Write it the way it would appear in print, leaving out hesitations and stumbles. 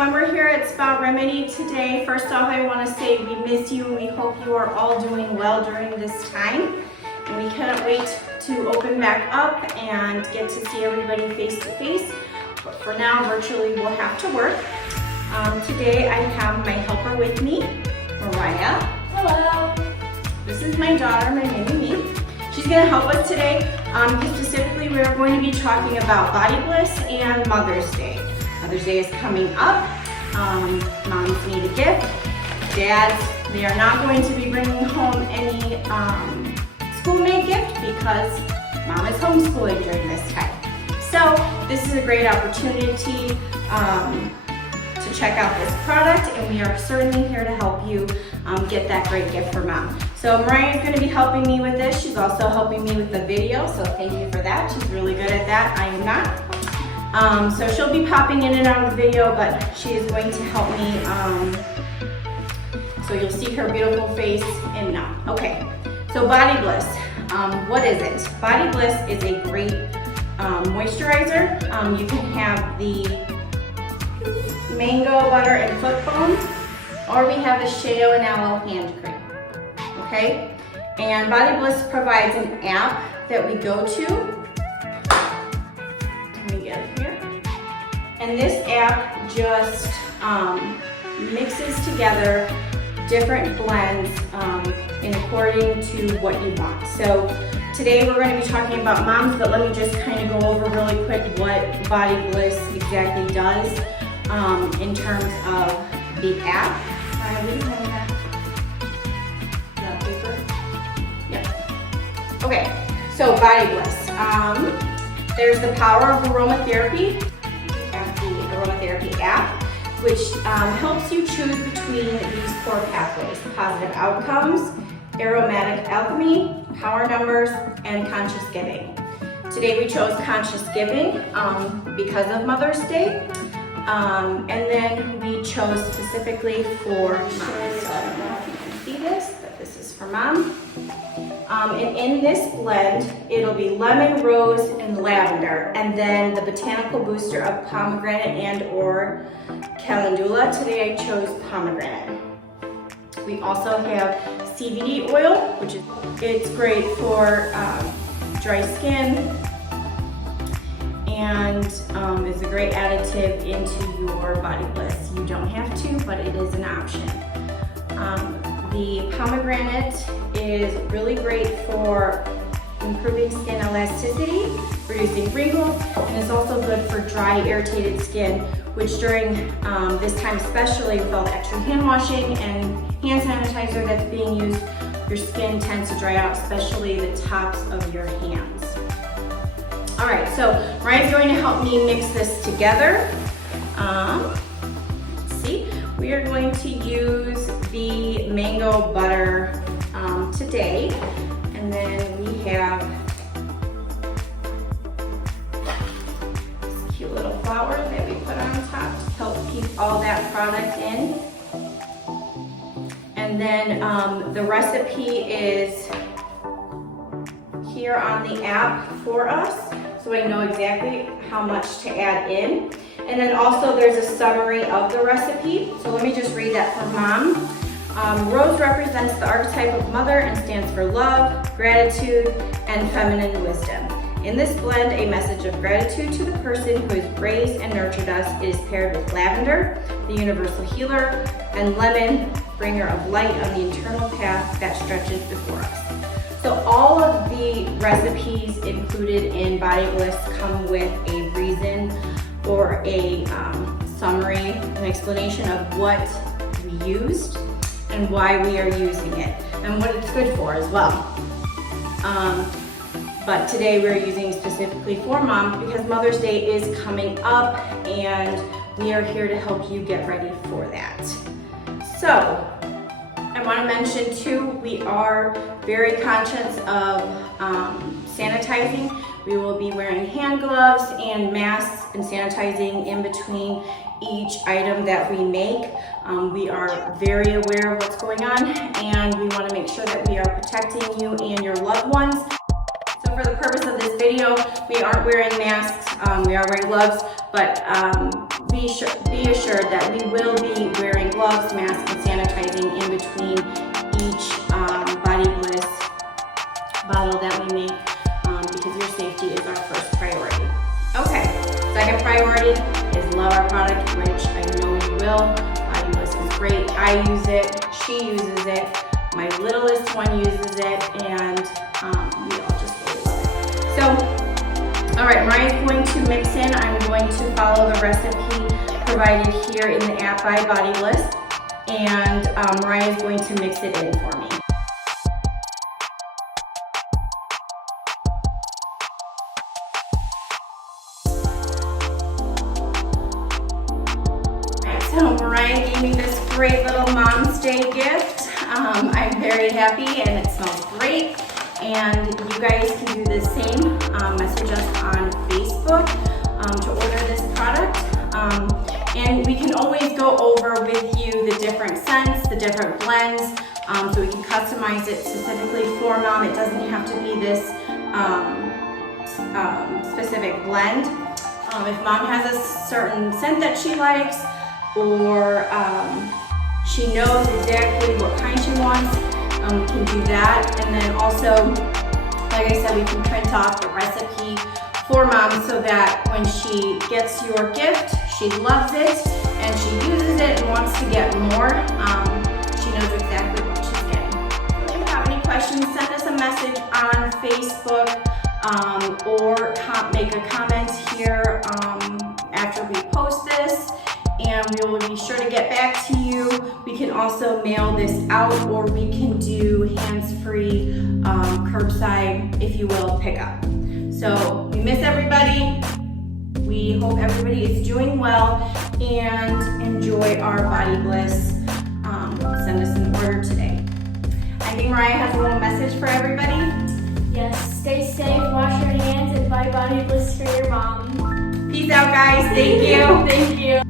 everyone, we're here at Spa Remedy today. First off, I want to say we miss you. We hope you are all doing well during this time. And we cannot wait to open back up and get to see everybody face to face. But for now, virtually we'll have to work. Today I have my helper with me, Mariah. Hello. This is my daughter, my mini me. She's going to help us today. Specifically, we are going to be talking about Body Bliss and Mother's Day. Mother's Day is coming up. Moms need a gift. Dads, they are not going to be bringing home any schoolmate gift because mom is homeschooling during this time. So this is a great opportunity to check out this product, and we are certainly here to help you get that great gift for mom. So Mariah is going to be helping me with this. She's also helping me with the video, so thank you for that. She's really good at that. I am not. So she'll be popping in and out of the video, but she is going to help me. So you'll see her beautiful face and now. Okay, so Body Bliss. What is it? Body Bliss is a great moisturizer. You can have the mango butter and foot foam, or we have the Shea and Aloe hand cream. Okay, and Body Bliss provides an app that we go to. Let me get it here. And this app just mixes together different blends in according to what you want. So today we're going to be talking about moms, but let me just kind of go over really quick what Body Bliss exactly does in terms of the app. We don't have that. That paper? Yep. Okay, so Body Bliss. There's the power of aromatherapy. We have the aromatherapy app, which helps you choose between these core pathways: positive outcomes, aromatic alchemy, power numbers, and conscious giving. Today we chose conscious giving because of Mother's Day. And then we chose specifically for mom. So I don't know if you can see this, but this is for mom. And in this blend, it'll be lemon, rose, and lavender, and then the botanical booster of pomegranate and or calendula. Today I chose pomegranate. We also have CBD oil, which it's great for dry skin, and is a great additive into your Body Bliss. You don't have to, but it is an option. The pomegranate is really great for improving skin elasticity, reducing wrinkles, and is also good for dry, irritated skin, which during this time, especially with all the extra hand washing and hand sanitizer that's being used, your skin tends to dry out, especially the tops of your hands. All right, so Mariah's going to help me mix this together. Let's see, we are going to use the mango butter today, and then we have this cute little flower that we put on top to help keep all that product in. And then the recipe is here on the app for us, so I know exactly how much to add in. And then also there's a summary of the recipe. So let me just read that for mom. Rose represents the archetype of mother and stands for love, gratitude, and feminine wisdom. In this blend, a message of gratitude to the person who has raised and nurtured us is paired with lavender, the universal healer, and lemon, bringer of light on the internal path that stretches before us. So all of the recipes included in Body Bliss come with a reason or a summary, an explanation of what we used and why we are using it and what it's good for as well. But today we're using specifically for mom because Mother's Day is coming up and we are here to help you get ready for that. So I want to mention too, we are very conscious of sanitizing. We will be wearing hand gloves and masks and sanitizing in between each item that we make. We are very aware of what's going on, and we want to make sure that we are protecting you and your loved ones. So for the purpose of this video, we aren't wearing masks, we are wearing gloves, but we be assured that we will be wearing gloves, masks, and sanitizing in between each Body Bliss bottle that we make because your safety is our first priority. Okay, second priority is love our product, which I know you will. Body Bliss is great. I use it, she uses it, my littlest one uses it, and we all just really love it. So, all right, Mariah's going to mix in. I'm going to follow the recipe provided here in the app by Body Bliss, and Mariah is going to mix it in for me. So Mariah gave me this great little Mom's Day gift. I'm very happy and it smells great. And you guys can do the same. Message us on Facebook to order this product. And we can always go over with you the different scents, the different blends, so we can customize it specifically for Mom. It doesn't have to be this specific blend. If Mom has a certain scent that she likes, or she knows exactly what kind she wants, we can do that. And then also, like I said, we can print off the recipe for Mom so that when she gets your gift, she loves it and she uses it and wants to get more. She knows exactly what she's getting. If you have any questions, send us a message on Facebook or make a comment here after we post this, and we will be sure to get back to you. We can also mail this out, or we can do hands-free curbside, if you will, pickup. So we miss everybody. We hope everybody is doing well and enjoy our Body Bliss. Send us an order today. I think Mariah has a little message for everybody. Yes, stay safe, wash your hands, and buy Body Bliss for your mom. Peace out, guys. Thank you. Thank you.